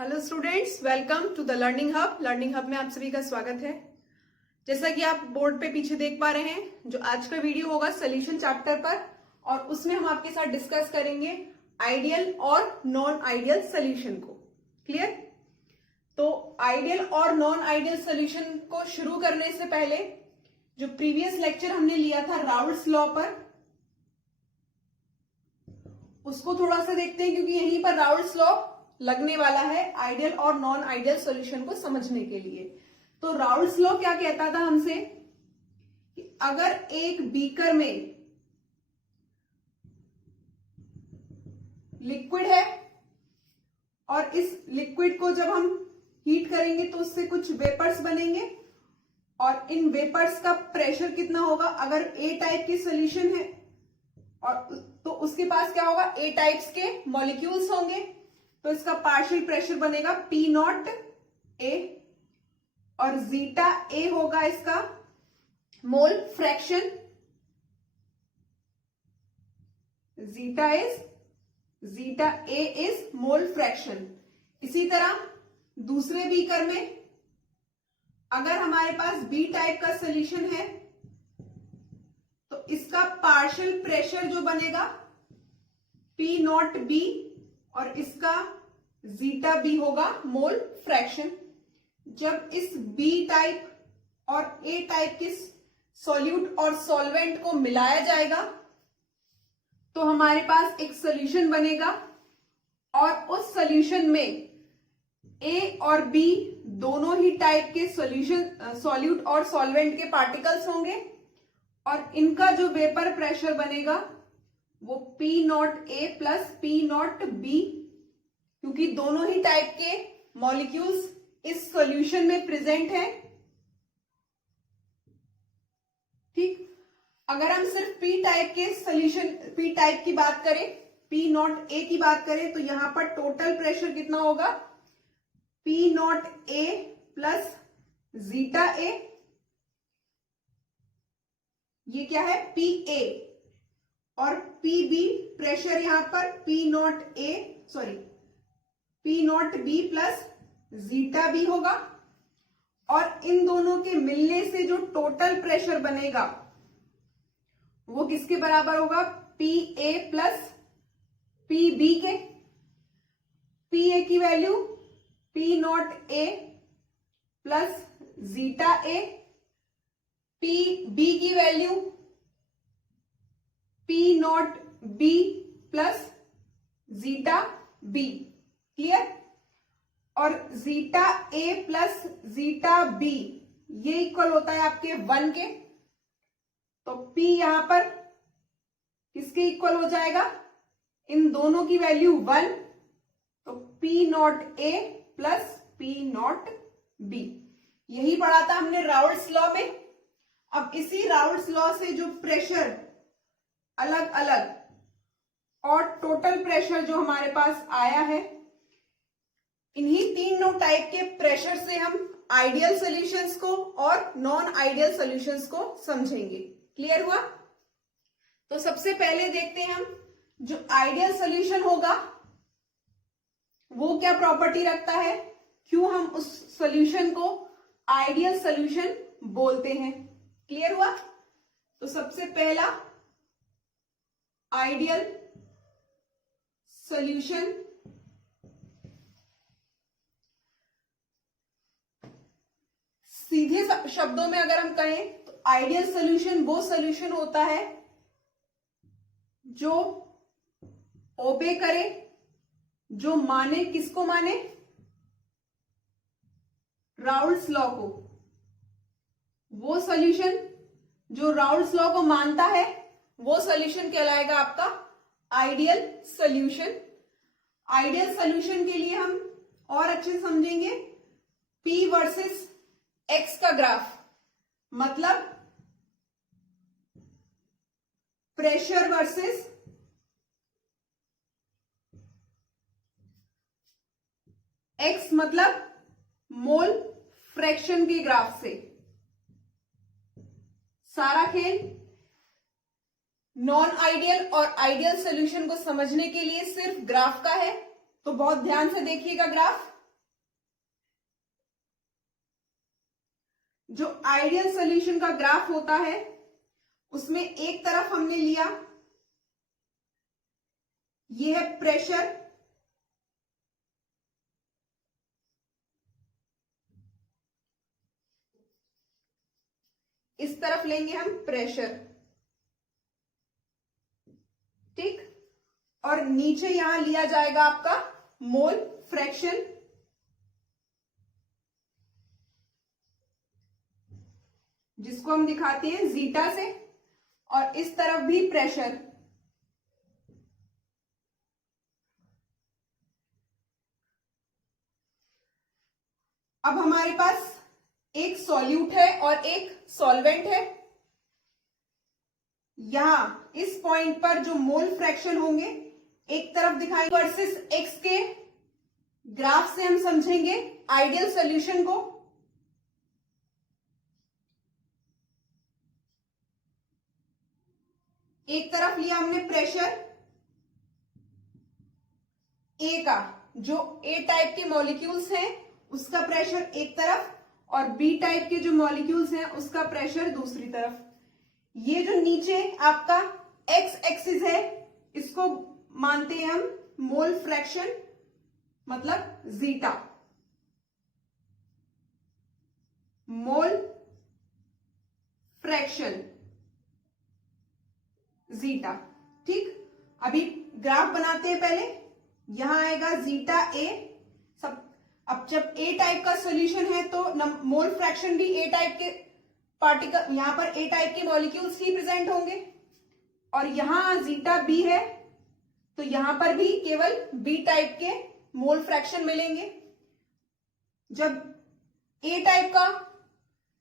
Hello students, welcome to the learning hub. Learning hub में आप सभी का स्वागत है। जैसा कि आप बोर्ड पे पीछे देख पा रहे हैं, जो आज का वीडियो होगा सोल्यूशन चैप्टर पर, और उसमें हम आपके साथ डिस्कस करेंगे आइडियल और नॉन आइडियल सोल्यूशन को। क्लियर? तो आइडियल और नॉन आइडियल सोल्यूशन को शुरू करने से पहले जो प्रीवियस लेक्चर हमने लिया था राउल्ट्स लॉ पर, उसको थोड़ा सा देखते हैं, क्योंकि यहीं पर राउल्ट्स लॉ लगने वाला है आइडियल और नॉन आइडियल सॉल्यूशन को समझने के लिए। तो राउल्ट्स लॉ क्या कहता था हमसे कि अगर एक बीकर में लिक्विड है और इस लिक्विड को जब हम हीट करेंगे तो उससे कुछ वेपर्स बनेंगे, और इन वेपर्स का प्रेशर कितना होगा, अगर ए टाइप की सॉल्यूशन है और तो उसके पास क्या होगा, ए टाइप्स के मॉलिक्यूल्स होंगे, तो इसका पार्शियल प्रेशर बनेगा पी नॉट ए, और जीटा ए होगा इसका mole fraction, zeta A is mole fraction. इसी तरह दूसरे बीकर में अगर हमारे पास बी टाइप का सॉल्यूशन है तो इसका पार्शियल प्रेशर जो बनेगा पी नॉट बी, और इसका जीटा बी होगा मोल फ्रैक्शन। जब इस बी टाइप और ए टाइप के सॉल्यूट और सॉल्वेंट को मिलाया जाएगा तो हमारे पास एक सॉल्यूशन बनेगा, और उस सॉल्यूशन में ए और बी दोनों ही टाइप के सॉल्यूट और सॉल्वेंट के पार्टिकल्स होंगे, और इनका जो वेपर प्रेशर बनेगा वो P naught A plus P naught B, क्योंकि दोनों ही टाइप के मॉलिक्यूल्स इस सॉल्यूशन में प्रेजेंट हैं। ठीक, अगर हम सिर्फ पी टाइप के सॉल्यूशन, पी टाइप की बात करें, पी नॉट ए की बात करें, तो यहां पर टोटल प्रेशर कितना होगा, P naught A plus zeta A, ये क्या है पी ए, और पी बी प्रेशर यहां पर P naught B plus zeta B होगा, और इन दोनों के मिलने से जो टोटल प्रेशर बनेगा वो किसके बराबर होगा, P A plus P B के। पी ए की value P naught A plus zeta A, P B की value P naught B plus zeta B. Clear? और zeta A plus zeta B ये इक्वल होता है आपके 1 के, तो P यहां पर किसके इक्वल हो जाएगा, इन दोनों की वैल्यू 1, तो P not A plus P not be. यही पढ़ा था हमने राउल्ट्स लॉ में। अब इसी राउल्ट्स लॉ से जो प्रेशर अलग अलग और टोटल प्रेशर जो हमारे पास आया है, इन्हीं तीनों टाइप के प्रेशर से हम आइडियल सॉल्यूशंस को और नॉन आइडियल सॉल्यूशंस को समझेंगे। क्लियर हुआ? तो सबसे पहले देखते हैं हम, जो आइडियल सॉल्यूशन होगा वो क्या प्रॉपर्टी रखता है, क्यों हम उस सॉल्यूशन को आइडियल सॉल्यूशन बोलते हैं। क्लियर हुआ? तो सबसे पहला आइडियल सॉल्यूशन सीधे शब्दों में अगर हम कहें तो आइडियल सॉल्यूशन वो सॉल्यूशन होता है जो ओबे करे, जो माने, किसको माने, राउल्ट्स लॉ को। वो सॉल्यूशन जो राउल्ट्स लॉ को मानता है वो सॉल्यूशन कहलाएगा आपका आइडियल सॉल्यूशन। आइडियल सॉल्यूशन के लिए हम और अच्छे से समझेंगे, P वर्सेस X का ग्राफ, मतलब प्रेशर वर्सेस X, मतलब मोल फ्रैक्शन के ग्राफ से। सारा खेल नॉन आइडियल और आइडियल सॉल्यूशन को समझने के लिए सिर्फ ग्राफ का है, तो बहुत ध्यान से देखिएगा ग्राफ। जो आइडियल सॉल्यूशन का ग्राफ होता है उसमें एक तरफ हमने लिया, ये है प्रेशर, इस तरफ लेंगे हम प्रेशर, ठीक, और नीचे यहां लिया जाएगा आपका मोल फ्रैक्शन, जिसको हम दिखाते हैं जीटा से, और इस तरफ भी प्रेशर। अब हमारे पास एक सॉल्यूट है और एक सॉल्वेंट है। यहां इस पॉइंट पर जो मोल फ्रैक्शन होंगे एक तरफ दिखाएंगे, वर्सेस एक्स के ग्राफ से हम समझेंगे आइडियल सॉल्यूशन को। एक तरफ लिया हमने प्रेशर ए का, जो ए टाइप के मॉलिक्यूल्स हैं उसका प्रेशर एक तरफ, और बी टाइप के जो मॉलिक्यूल्स हैं उसका प्रेशर दूसरी तरफ। ये जो नीचे आपका एक्स एक्सिस है इसको मानते हैं हम मोल फ्रैक्शन, मतलब जीटा, मोल फ्रैक्शन जीटा, ठीक। अभी ग्राफ बनाते हैं पहले। यहां आएगा जीटा ए सब। अब जब ए टाइप का सॉल्यूशन है तो मोल फ्रैक्शन भी ए टाइप के पार्टिकल, यहां पर ए टाइप के मॉलिक्यूल्स ही प्रेजेंट होंगे, और यहां जीटा बी है तो यहां पर भी केवल बी टाइप के मोल फ्रैक्शन मिलेंगे। जब ए टाइप का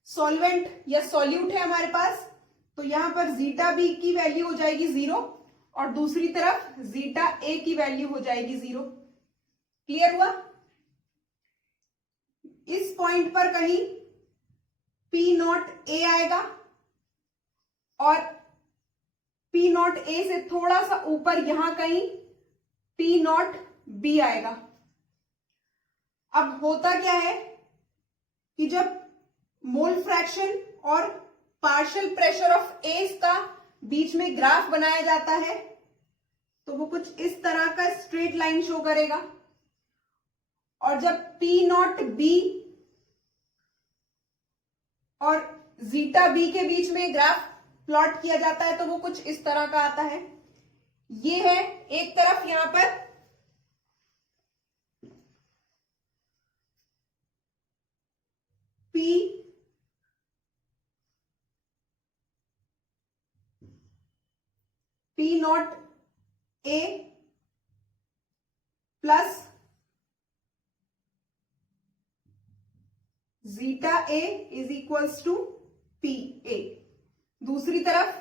सॉल्वेंट या सॉल्यूट है हमारे पास तो यहां पर जीटा बी की वैल्यू हो जाएगी 0, और दूसरी तरफ जीटा ए की वैल्यू हो जाएगी 0। क्लियर हुआ? इस पॉइंट पर कहीं पी नॉट ए आएगा, और पी नॉट ए से थोड़ा सा ऊपर यहां कहीं पी नॉट बी आएगा। अब होता क्या है कि जब मोल फ्रैक्शन और पार्शियल प्रेशर ऑफ एस का बीच में ग्राफ बनाया जाता है तो वो कुछ इस तरह का स्ट्रेट लाइन शो करेगा, और जब पी नॉट बी और जीटा बी के बीच में ग्राफ प्लॉट किया जाता है तो वो कुछ इस तरह का आता है। ये है एक तरफ यहां पर P naught A plus zeta A is equals to P A, दूसरी तरफ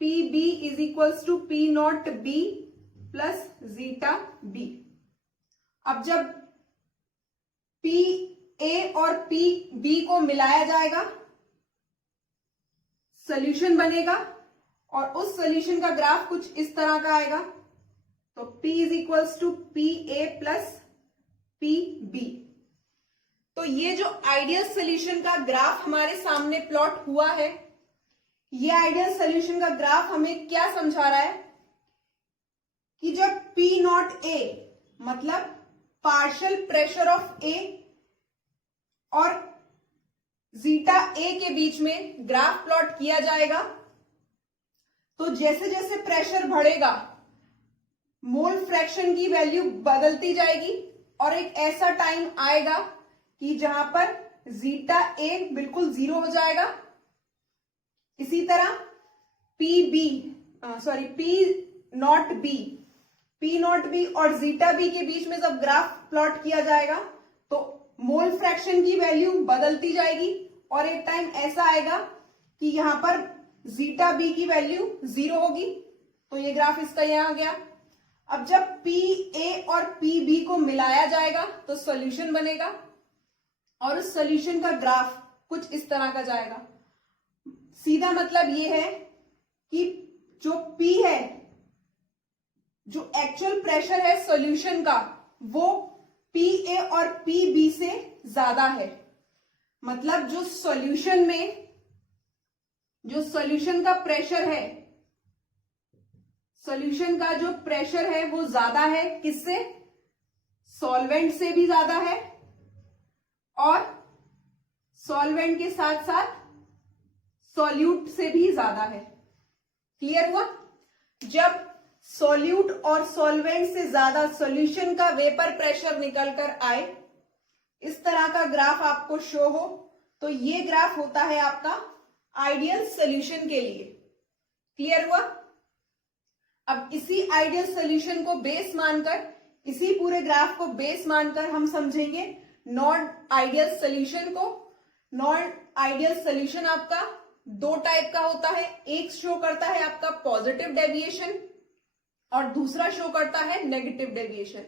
P B is equals to P naught B plus zeta B. अब जब पी ए और पी बी को मिलाया जाएगा सॉल्यूशन बनेगा, और उस सॉल्यूशन का ग्राफ कुछ इस तरह का आएगा। तो P is equals to P A plus P B. तो ये जो आइडियल सॉल्यूशन का ग्राफ हमारे सामने प्लॉट हुआ है, ये आइडियल सॉल्यूशन का ग्राफ हमें क्या समझा रहा है कि जब P नॉट ए मतलब पार्शियल प्रेशर ऑफ ए और जीटा ए के बीच में ग्राफ प्लॉट किया जाएगा तो जैसे जैसे प्रेशर बढ़ेगा मोल फ्रैक्शन की वैल्यू बदलती जाएगी, और एक ऐसा टाइम आएगा कि जहां पर जीटा ए बिल्कुल 0 हो जाएगा। इसी तरह पी नॉट बी और जीटा बी के बीच में जब ग्राफ प्लॉट किया जाएगा तो मोल फ्रैक्शन की वैल्यू बदलती जाएगी, और एक टाइम ऐसा आएगा कि यहां पर जीटा बी की वैल्यू 0 होगी। तो ये ग्राफ इसका यहां आ गया। अब जब पी ए और पी बी को मिलाया जाएगा तो सॉल्यूशन बनेगा, और उस सॉल्यूशन का ग्राफ कुछ इस तरह का जाएगा। सीधा मतलब ये है कि जो P है, जो एक्चुअल प्रेशर है सॉल्यूशन का, वो पी ए और पी बी से ज्यादा है। मतलब जो सॉल्यूशन में जो सॉल्यूशन का प्रेशर है, सॉल्यूशन का जो प्रेशर है वो ज्यादा है किससे? सॉल्वेंट से भी ज्यादा है और सॉल्वेंट के साथ साथ सॉल्यूट से भी ज्यादा है। क्लियर हुआ? जब सॉल्यूट और सॉल्वेंट से ज्यादा सॉल्यूशन का वेपर प्रेशर निकल कर आए, इस तरह का ग्राफ आपको शो हो, तो ये ग्राफ होता है आपका आइडियल सॉल्यूशन के लिए। क्लियर हुआ? अब इसी आइडियल सॉल्यूशन को बेस मानकर, इसी पूरे ग्राफ को बेस मानकर हम समझेंगे नॉन आइडियल सॉल्यूशन को। नॉन आइडियल सॉल्यूशन आपका दो टाइप का होता है, एक शो करता है आपका पॉजिटिव डेविएशन और दूसरा शो करता है नेगेटिव डेविएशन।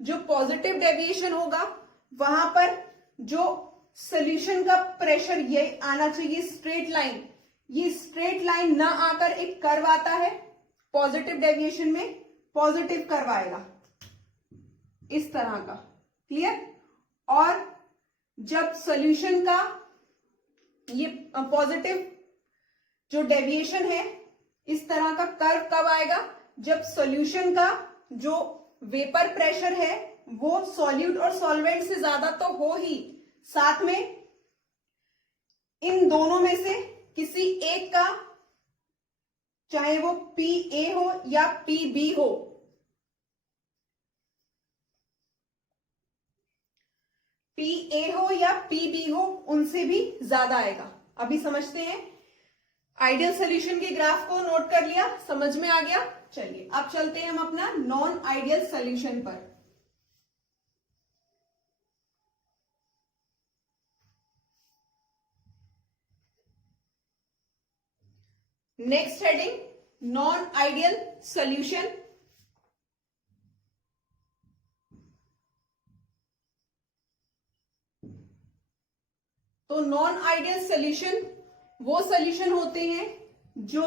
जो पॉजिटिव डेविएशन होगा वहां पर जो सॉल्यूशन का प्रेशर ये आना चाहिए स्ट्रेट लाइन, ये स्ट्रेट लाइन ना आकर एक कर्व आता है, पॉजिटिव डेविएशन में पॉजिटिव कर्व आएगा इस तरह का। क्लियर? और जब सॉल्यूशन का ये पॉजिटिव जो डेविएशन है, इस तरह का कर्व कब आएगा? जब सॉल्यूशन का जो वेपर प्रेशर है वो सॉल्यूट और सॉल्वेंट से ज्यादा तो हो ही, साथ में इन दोनों में से किसी एक का, चाहे वो PA हो या PB हो, PA हो या PB हो, उनसे भी ज्यादा आएगा। अभी समझते हैं। आइडियल सॉल्यूशन के ग्राफ को नोट कर लिया, समझ में आ गया? चलिए अब चलते हैं हम अपना नॉन आइडियल सॉल्यूशन पर। Next heading non ideal solution. तो नॉन आइडियल सॉल्यूशन वो सॉल्यूशन होते हैं जो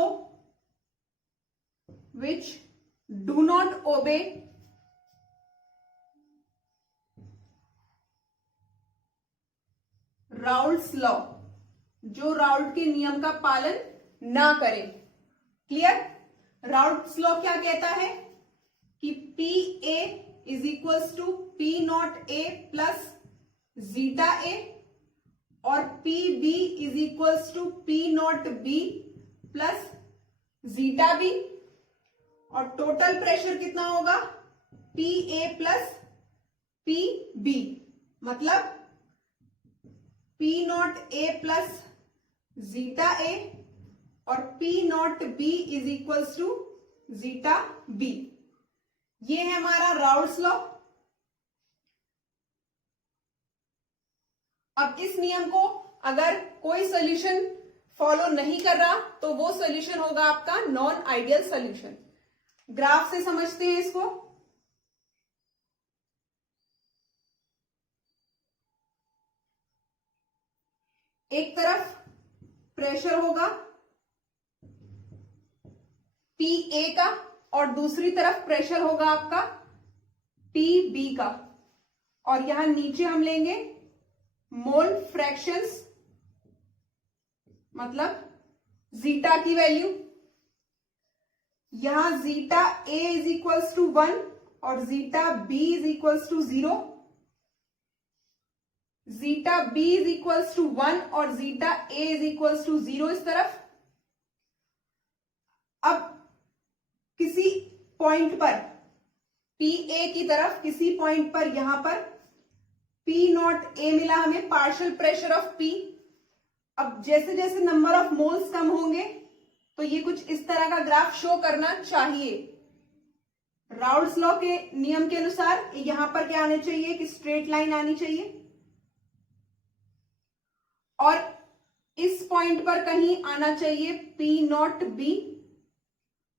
which do not obey Raoult's law, जो राउल्ट के नियम का पालन ना करें। क्लियर? राउल्ट्स लॉ क्या कहता है कि PA is equals to P0A plus zeta A और PB is equals to P0B plus zeta B, और टोटल प्रेशर कितना होगा? PA प्लस PB, मतलब P0A प्लस जीटा A और P0B is equals to zeta B। ये है हमारा Raoult's law. अब इस नियम को अगर कोई सॉल्यूशन फॉलो नहीं कर रहा तो वो सॉल्यूशन होगा आपका नॉन आइडियल सॉल्यूशन। ग्राफ से समझते हैं इसको। एक तरफ प्रेशर होगा PA का और दूसरी तरफ प्रेशर होगा आपका PB का, और यहां नीचे हम लेंगे मोल फ्रैक्शंस, मतलब जीटा की वैल्यू। यहां zeta A is equals to 1 और zeta B is equals to 0, zeta B is equals to 1 और zeta A is equals to 0 इस तरफ। अब किसी पॉइंट पर PA की तरफ, किसी पॉइंट पर यहां पर P0A मिला हमें, पार्शियल प्रेशर ऑफ P। अब जैसे जैसे नंबर ऑफ मोल्स कम होंगे तो ये कुछ इस तरह का ग्राफ शो करना चाहिए। राउल्ट्स लॉ के नियम के अनुसार यहां पर क्या आने चाहिए कि स्ट्रेट लाइन आनी चाहिए, और इस पॉइंट पर कहीं आना चाहिए P0B।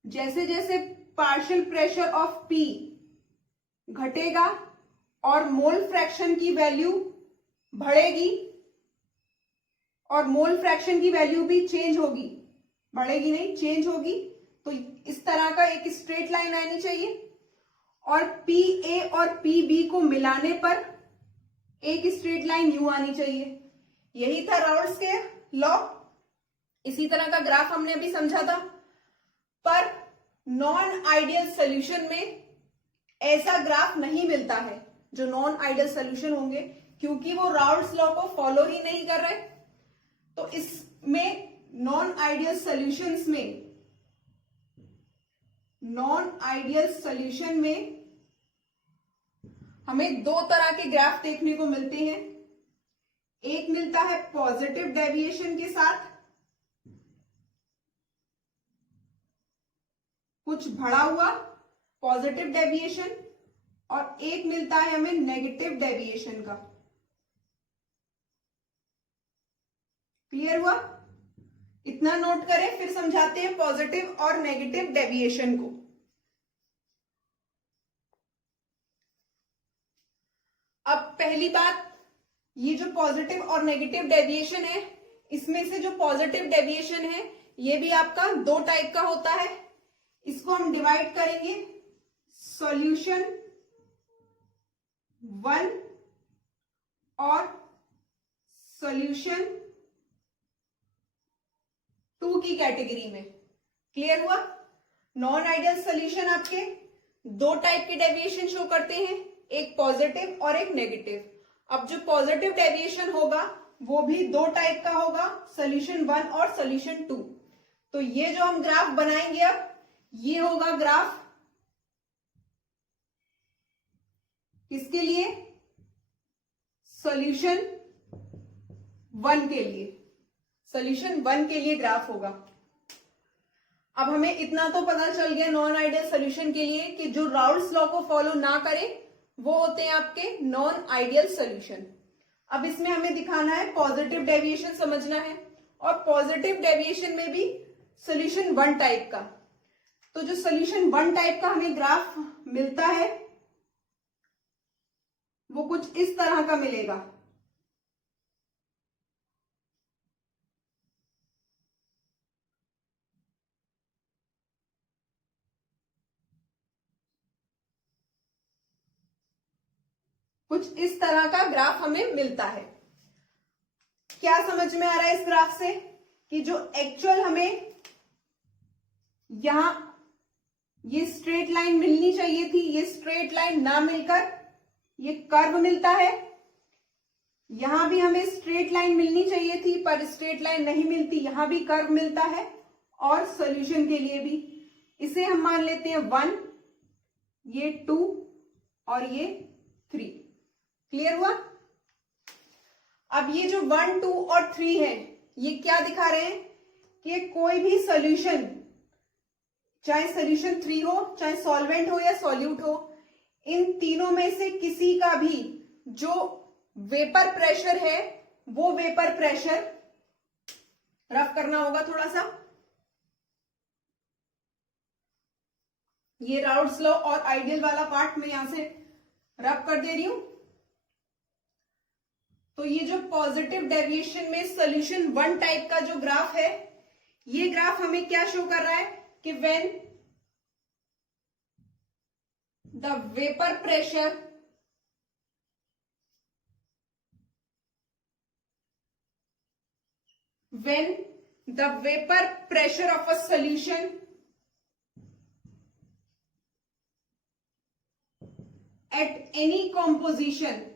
जैसे जैसे पार्शियल प्रेशर ऑफ P घटेगा और मोल फ्रैक्शन की वैल्यू बढ़ेगी, और मोल फ्रैक्शन की वैल्यू भी चेंज होगी, बढ़ेगी नहीं चेंज होगी, तो इस तरह का एक स्ट्रेट लाइन आनी चाहिए। और PA और PB को मिलाने पर एक स्ट्रेट लाइन यूं आनी चाहिए। यही था राउल्स के लॉ। इसी तरह का ग्राफ हमने अभी समझा था। पर नॉन आइडियल सॉल्यूशन में ऐसा ग्राफ नहीं मिलता है, जो नॉन आइडियल सॉल्यूशन होंगे, क्योंकि वो राउल्स लॉ को फॉलो ही नहीं कर रहे। तो इसमें नॉन आइडियल सॉल्यूशंस में, नॉन आइडियल सॉल्यूशन में हमें दो तरह के ग्राफ देखने को मिलते हैं। एक मिलता है पॉजिटिव डेविएशन के साथ, कुछ बढ़ा हुआ पॉजिटिव डेविएशन, और एक मिलता है हमें नेगेटिव डेविएशन का। क्लियर हुआ? इतना नोट करें, फिर समझाते हैं पॉजिटिव और नेगेटिव डेविएशन को। अब पहली बात, ये जो पॉजिटिव और नेगेटिव डेविएशन है, इसमें से जो पॉजिटिव डेविएशन है ये भी आपका दो टाइप का होता है। इसको हम डिवाइड करेंगे सॉल्यूशन 1 और सॉल्यूशन 2 की कैटेगरी में। क्लियर हुआ? नॉन आइडियल सॉल्यूशन आपके दो टाइप के डेविएशन शो करते हैं, एक पॉजिटिव और एक नेगेटिव। अब जो पॉजिटिव डेविएशन होगा वो भी दो टाइप का होगा, सॉल्यूशन 1 और सॉल्यूशन 2। तो ये जो हम ग्राफ बनाएंगे अब, ये होगा ग्राफ किसके लिए? सॉल्यूशन 1 के लिए। सॉल्यूशन 1 के लिए ग्राफ होगा। अब हमें इतना तो पता चल गया नॉन आइडियल सॉल्यूशन के लिए कि जो राउल्स लॉ को फॉलो ना करे वो होते हैं आपके नॉन आइडियल सॉल्यूशन। अब इसमें हमें दिखाना है पॉजिटिव डेविएशन समझना है, और पॉजिटिव डेविएशन में भी सॉल्यूशन 1 टाइप का। तो जो सॉल्यूशन 1 टाइप का हमें ग्राफ मिलता है वो कुछ इस तरह का मिलेगा। कुछ इस तरह का ग्राफ हमें मिलता है। क्या समझ में आ रहा है इस ग्राफ से कि जो एक्चुअल हमें यहां ये स्ट्रेट लाइन मिलनी चाहिए थी, ये स्ट्रेट लाइन ना मिलकर ये कर्व मिलता है। यहां भी हमें स्ट्रेट लाइन मिलनी चाहिए थी पर स्ट्रेट लाइन नहीं मिलती, यहां भी कर्व मिलता है। और सॉल्यूशन के लिए भी इसे हम मान लेते हैं 1, ये 2 और ये 3। क्लियर हुआ? अब ये जो 1, 2 और 3 है, ये क्या दिखा रहे हैं कि कोई भी सॉल्यूशन, चाहे सॉल्यूशन 3 हो, चाहे सॉल्वेंट हो या सॉल्यूट हो, इन तीनों में से किसी का भी जो वेपर प्रेशर है वो वेपर प्रेशर, रफ करना होगा थोड़ा सा, ये राउल्स लॉ और आइडियल वाला पार्ट मैं यहां से रफ कर दे रही हूं। तो ये जो पॉजिटिव डेविएशन में सॉल्यूशन 1 टाइप का जो ग्राफ है, ये ग्राफ हमें क्या शो कर रहा है कि when the vapour pressure of a solution at any composition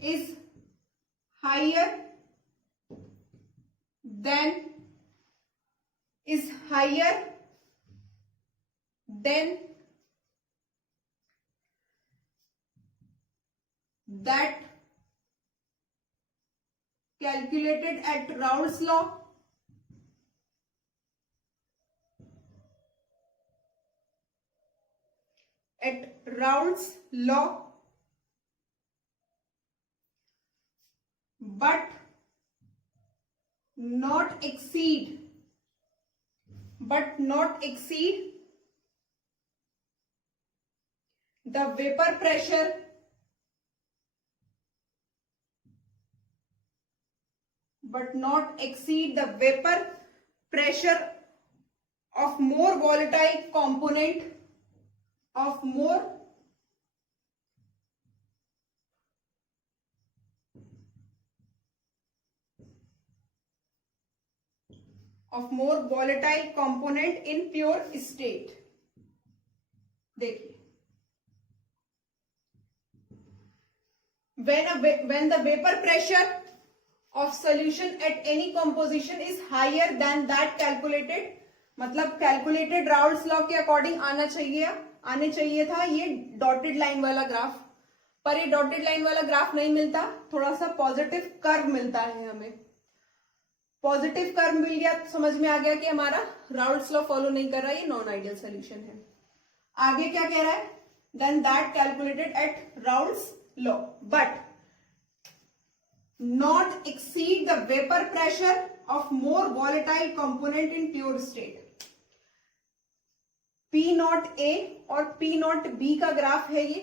is higher than that calculated at Raoult's law, but not exceed the vapor pressure of more volatile component of more volatile component in pure state. देखिए, when the vapor pressure of solution at any composition is higher than that calculated, मतलब calculated Raoult's law के according आने चाहिए था ये dotted line वाला graph, पर ये डॉटेड लाइन वाला ग्राफ नहीं मिलता, थोड़ा सा पॉजिटिव कर्व मिलता है हमें। पॉजिटिव कर्व मिल गया तो समझ में आ गया कि हमारा राउल्स लॉ फॉलो नहीं कर रहा, ये नॉन आइडियल सोल्यूशन है। आगे क्या कह रहा है, then that calculated at Raoult's law but not exceed the vapor pressure of more volatile component in pure state. P not A और P नॉट B का ग्राफ है ये।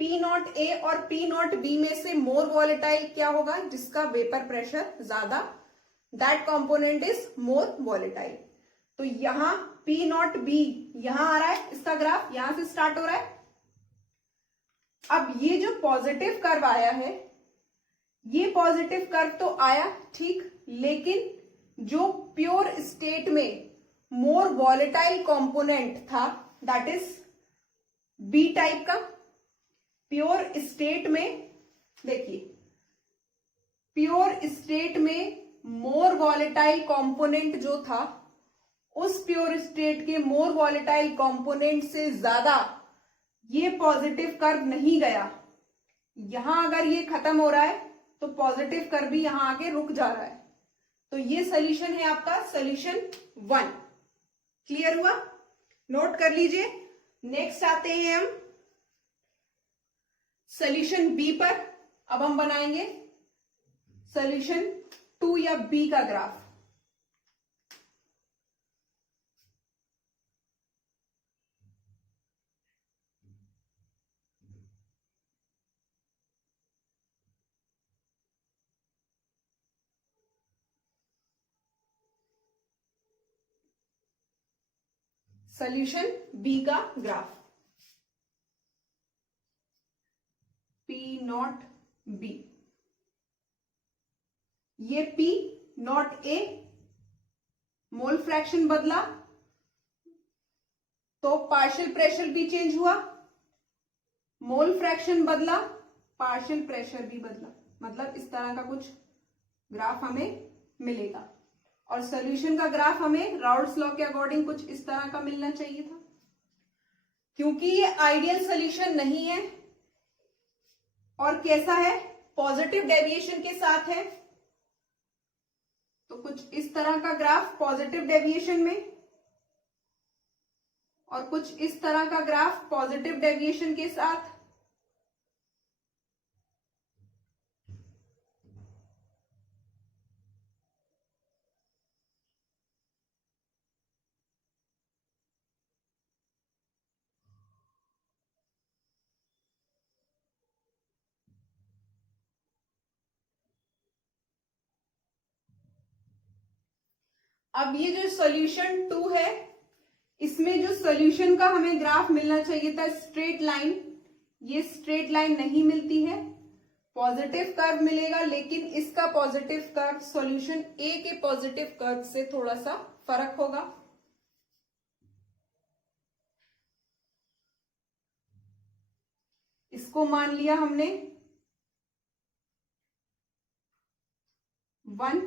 P नॉट A और P नॉट B में से मोर volatile क्या होगा, जिसका वेपर प्रेशर ज्यादा, that component is more volatile. तो यहां P नॉट B यहां आ रहा है, इसका ग्राफ यहां से स्टार्ट हो रहा है। अब ये जो पॉजिटिव कर्व आया है, ये पॉजिटिव कर्व तो आया ठीक, लेकिन जो प्योर स्टेट में मोर वॉलेटाइल कंपोनेंट था दैट इज बी टाइप का। प्योर स्टेट में देखिए, प्योर स्टेट में मोर वॉलेटाइल कंपोनेंट जो था, उस प्योर स्टेट के मोर वॉलेटाइल कंपोनेंट से ज्यादा ये पॉजिटिव कर्व नहीं गया। यहां अगर ये खत्म हो रहा है तो पॉजिटिव कर्व भी यहां आके रुक जा रहा है। तो ये सोल्यूशन है आपका सोल्यूशन 1। क्लियर हुआ, नोट कर लीजिए। नेक्स्ट आते हैं हम सोल्यूशन बी पर। अब हम बनाएंगे सोल्यूशन 2 या बी का ग्राफ। सोल्यूशन बी का ग्राफ, P नॉट B, ये P not A, mole fraction बदला तो पार्शियल प्रेशर भी चेंज हुआ, मोल फ्रैक्शन बदला पार्शियल प्रेशर भी बदला, मतलब इस तरह का कुछ ग्राफ हमें मिलेगा। और सॉल्यूशन का ग्राफ हमें राउल्स लॉ के अकॉर्डिंग कुछ इस तरह का मिलना चाहिए था। क्योंकि ये आइडियल सॉल्यूशन नहीं है और कैसा है, पॉजिटिव डेविएशन के साथ है, तो कुछ इस तरह का ग्राफ पॉजिटिव डेविएशन में और कुछ इस तरह का ग्राफ पॉजिटिव डेविएशन के साथ। अब ये जो सॉल्यूशन 2 है, इसमें जो सॉल्यूशन का हमें ग्राफ मिलना चाहिए था स्ट्रेट लाइन, ये स्ट्रेट लाइन नहीं मिलती है, पॉजिटिव कर्व मिलेगा, लेकिन इसका पॉजिटिव कर्व सॉल्यूशन ए के पॉजिटिव कर्व से थोड़ा सा फर्क होगा। इसको मान लिया हमने 1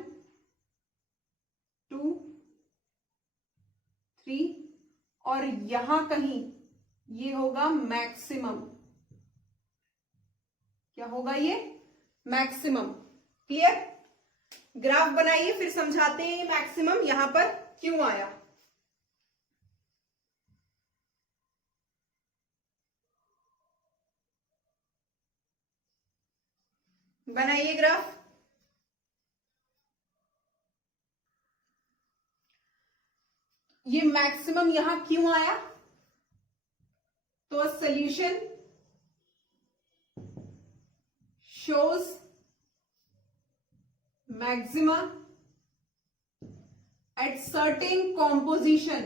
2 3 और यहां कहीं ये होगा मैक्सिमम। क्या होगा ये, मैक्सिमम। क्लियर, ग्राफ बनाइए फिर समझाते हैं ये मैक्सिमम यहां पर क्यों आया। बनाइए ग्राफ। ये मैक्सिमम यहां क्यों आया, तो solution shows maxima at certain composition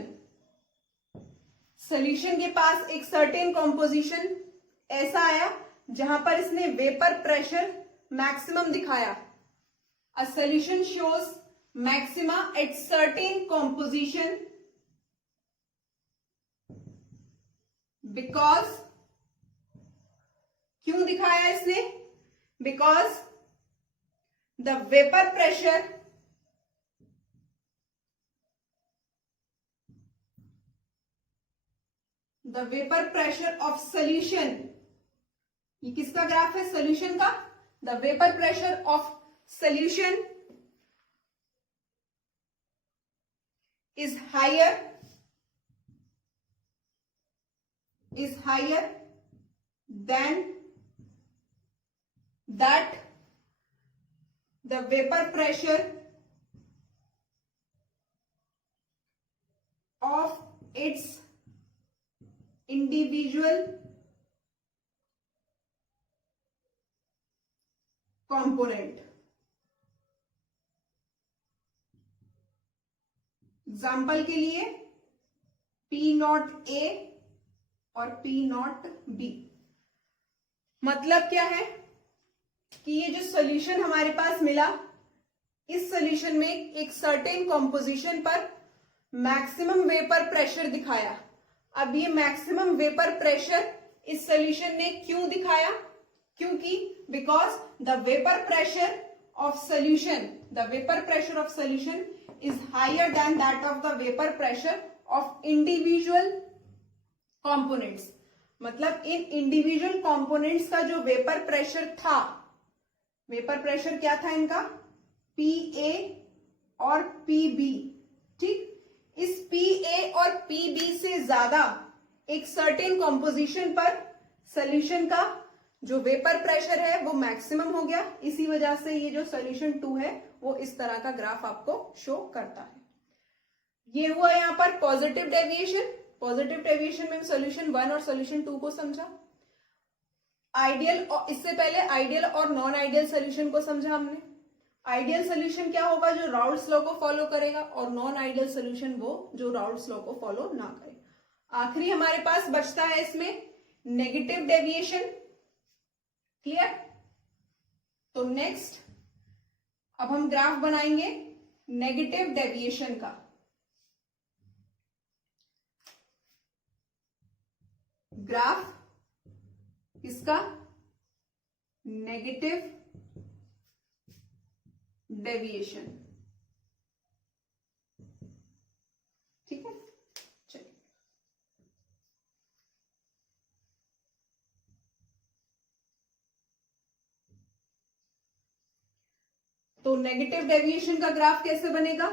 solution के पास एक सर्टेन कॉम्पोजिशन ऐसा आया जहां पर इसने वेपर प्रेशर मैक्सिमम दिखाया. A solution shows maxima at certain composition because, क्यों दिखाया इसने? Because the vapour pressure of solution, ये किसका ग्राफ है? सॉल्यूशन का. The vapour pressure of solution is higher than that the vapor pressure of its individual component. Example के लिए P not a और P नॉट बी. मतलब क्या है कि ये जो सॉल्यूशन हमारे पास मिला, इस सॉल्यूशन में एक सर्टेन कॉम्पोजिशन पर मैक्सिमम वेपर प्रेशर दिखाया. अब ये मैक्सिमम वेपर प्रेशर इस सॉल्यूशन ने क्यों दिखाया? क्योंकि because the vapour pressure of solution is higher than that of the vapor pressure of individual components. मतलब इन इंडिविजुअल कंपोनेंट्स का जो वेपर प्रेशर था, वेपर प्रेशर क्या था इनका? PA और PB. ठीक, इस PA और PB से ज्यादा एक सर्टेन कॉम्पोजिशन पर सॉल्यूशन का जो वेपर प्रेशर है वो मैक्सिमम हो गया. इसी वजह से ये जो सॉल्यूशन 2 है वो इस तरह का ग्राफ आपको शो करता है. ये हुआ यहां पर पॉजिटिव डेविएशन. पॉजिटिव डेविएशन में सॉल्यूशन 1 और सॉल्यूशन 2 को समझा. आइडियल, इससे पहले आइडियल और नॉन आइडियल सॉल्यूशन को समझा हमने. आइडियल सॉल्यूशन क्या होगा? जो राउल्ट्स लॉ को फॉलो करेगा, और नॉन आइडियल सॉल्यूशन वो जो राउल्ट्स लॉ को फॉलो ना करे. आखिरी हमारे पास बचता है इसमें नेगेटिव डेविएशन. क्लियर? तो नेक्स्ट अब हम ग्राफ बनाएंगे नेगेटिव डेविएशन का. ग्राफ किसका? Negative deviation. ठीक है, चलिए. तो नेगेटिव डेविएशन का ग्राफ कैसे बनेगा?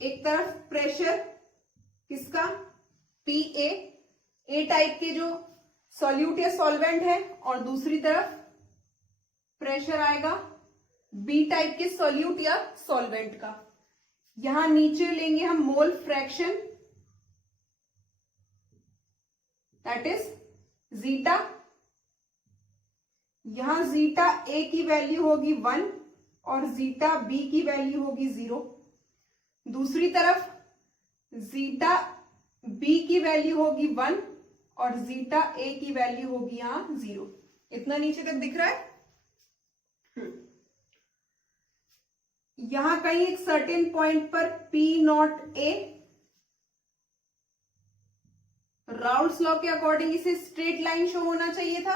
एक तरफ प्रेशर किसका? PA, ए टाइप के जो सॉल्यूट या सॉल्वेंट है, और दूसरी तरफ प्रेशर आएगा B टाइप के सॉल्यूट या सॉल्वेंट का. यहां नीचे लेंगे हम mole fraction, that is zeta. यहां जीटा A की वैल्यू होगी 1 और जीटा B की वैल्यू होगी 0. दूसरी तरफ जीटा B की वैल्यू होगी 1 और जीटा A की वैल्यू होगी यहां 0. इतना नीचे तक दिख रहा है? यहां कहीं एक सर्टेन पॉइंट पर P not a, Raoult's law के अकॉर्डिंग इसे स्ट्रेट लाइन शो होना चाहिए था.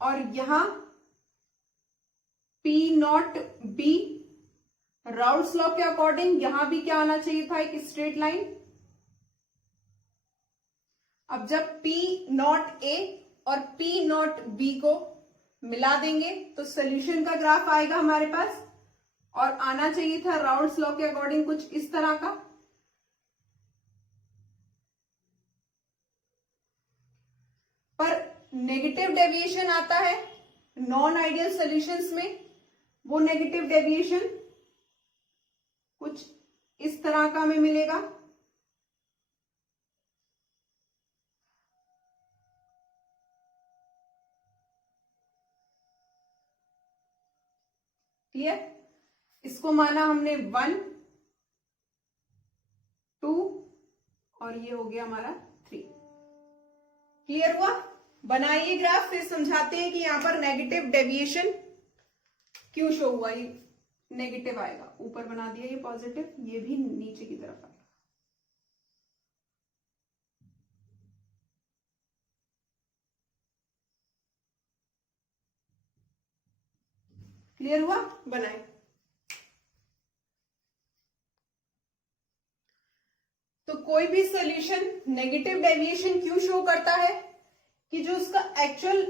और यहां P not B, Raoult's law के अकॉर्डिंग यहां भी क्या आना चाहिए था? एक स्ट्रेट लाइन. अब जब P नॉट A और P नॉट B को मिला देंगे तो सॉल्यूशन का ग्राफ आएगा हमारे पास, और आना चाहिए था राउल्ट्स लॉ के अकॉर्डिंग कुछ इस तरह का. पर नेगेटिव डेविएशन आता है नॉन आइडियल सॉल्यूशंस में. वो नेगेटिव डेविएशन कुछ इस तरह का हमें मिलेगा. क्लियर? इसको माना हमने 1, 2 और ये हो गया हमारा 3। क्लियर हुआ? बनाइए ग्राफ, फिर समझाते हैं कि यहां पर नेगेटिव डेविएशन क्यों शो हुआ। ये नेगेटिव आएगा, ऊपर बना दिया ये पॉजिटिव, ये भी नीचे की तरफ आएगा। क्लियर हुआ? बनाए। तो कोई भी सॉल्यूशन नेगेटिव डेविएशन क्यों शो करता है कि जो उसका एक्चुअल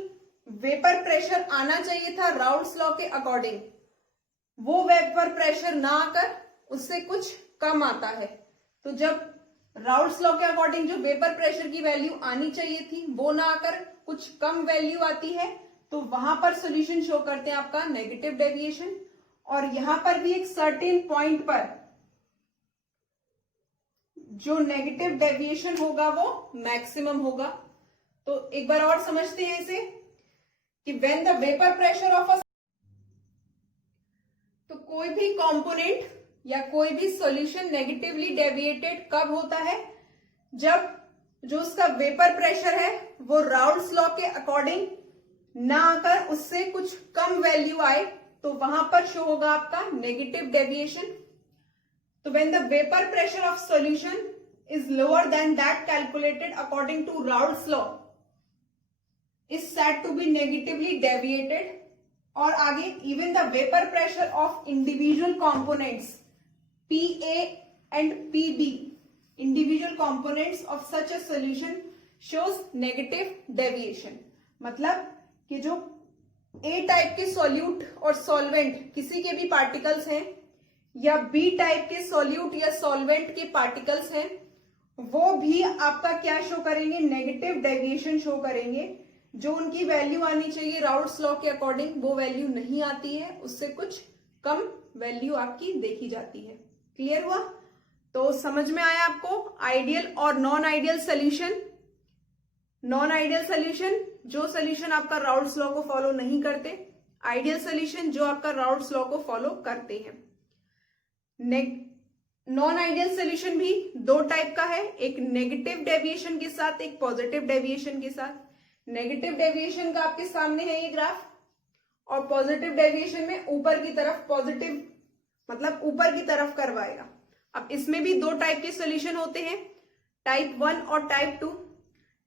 वेपर प्रेशर आना चाहिए था राउल्ट्स लॉ के अकॉर्डिंग, वो वेपर प्रेशर ना आकर उससे कुछ कम आता है। तो जब राउल्ट्स लॉ के अकॉर्डिंग जो वेपर प्रेशर की वैल्यू आनी चाहिए थी वो ना आकर कुछ कम वैल्यू आती है, तो वहां पर सॉल्यूशन शो करते हैं आपका नेगेटिव डेविएशन। और यहां पर भी एक सर्टेन पॉइंट पर जो नेगेटिव डेविएशन होगा वो मैक्सिमम होगा। तो एक बार और समझते हैं इसे कि when the vapour pressure of a, तो कोई भी कंपोनेंट या कोई भी सॉल्यूशन नेगेटिवली डेविएटेड कब होता है? जब जो उसका वेपर प्रेशर है वो राउल्ट्स लॉ के अकॉर्डिंग ना आकर उससे कुछ कम वैल्यू आए, तो वहां पर शो होगा आपका नेगेटिव डेविएशन। तो when the vapour pressure of solution is lower than that calculated according to Raoult's law is said to be negatively deviated. और आगे even the vapour pressure of individual components PA and PB, individual components of such a solution shows negative deviation। मतलब कि जो A type के solute और solvent किसी के भी पार्टिकल्स हैं या B टाइप के सॉल्यूट या सॉल्वेंट के पार्टिकल्स हैं, वो भी आपका क्या शो करेंगे? नेगेटिव डेविएशन शो करेंगे। जो उनकी वैल्यू आनी चाहिए राउल्ट्स लॉ के अकॉर्डिंग वो वैल्यू नहीं आती है, उससे कुछ कम वैल्यू आपकी देखी जाती है। क्लियर हुआ? तो समझ में आया आपको आइडियल और non ideal solution. Non ideal solution जो सोल्यूशन आपका राउल्ट्स लॉ को फॉलो नहीं करते, आइडियल सोल्यूशन जो आपका राउल्ट्स लॉ को फॉलो करते हैं। नॉन आइडियल सोल्यूशन भी दो टाइप का है, एक नेगेटिव डेविएशन के साथ, एक पॉजिटिव डेविएशन के साथ। नेगेटिव डेविएशन का आपके सामने है ये ग्राफ, और पॉजिटिव डेविएशन में ऊपर की तरफ पॉजिटिव मतलब ऊपर की तरफ करवाएगा। अब इसमें भी दो टाइप के सॉल्यूशन होते हैं, टाइप 1 और टाइप 2।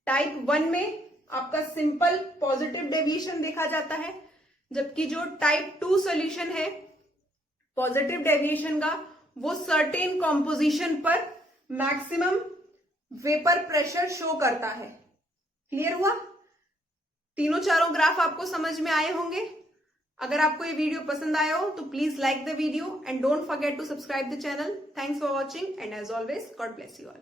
टाइप 1 में आपका सिंपल पॉजिटिव डेविएशन देखा जाता है, जबकि जो टाइप 2 सॉल्यूशन है पॉजिटिव डेविएशन का, वो सर्टेन कॉम्पोजिशन पर मैक्सिमम वेपर प्रेशर शो करता है। क्लियर हुआ? तीनों चारों ग्राफ आपको समझ में आए होंगे। अगर आपको ये वीडियो पसंद आया हो तो please like the video and don't forget to subscribe the channel. Thanks for watching and as always God bless you all.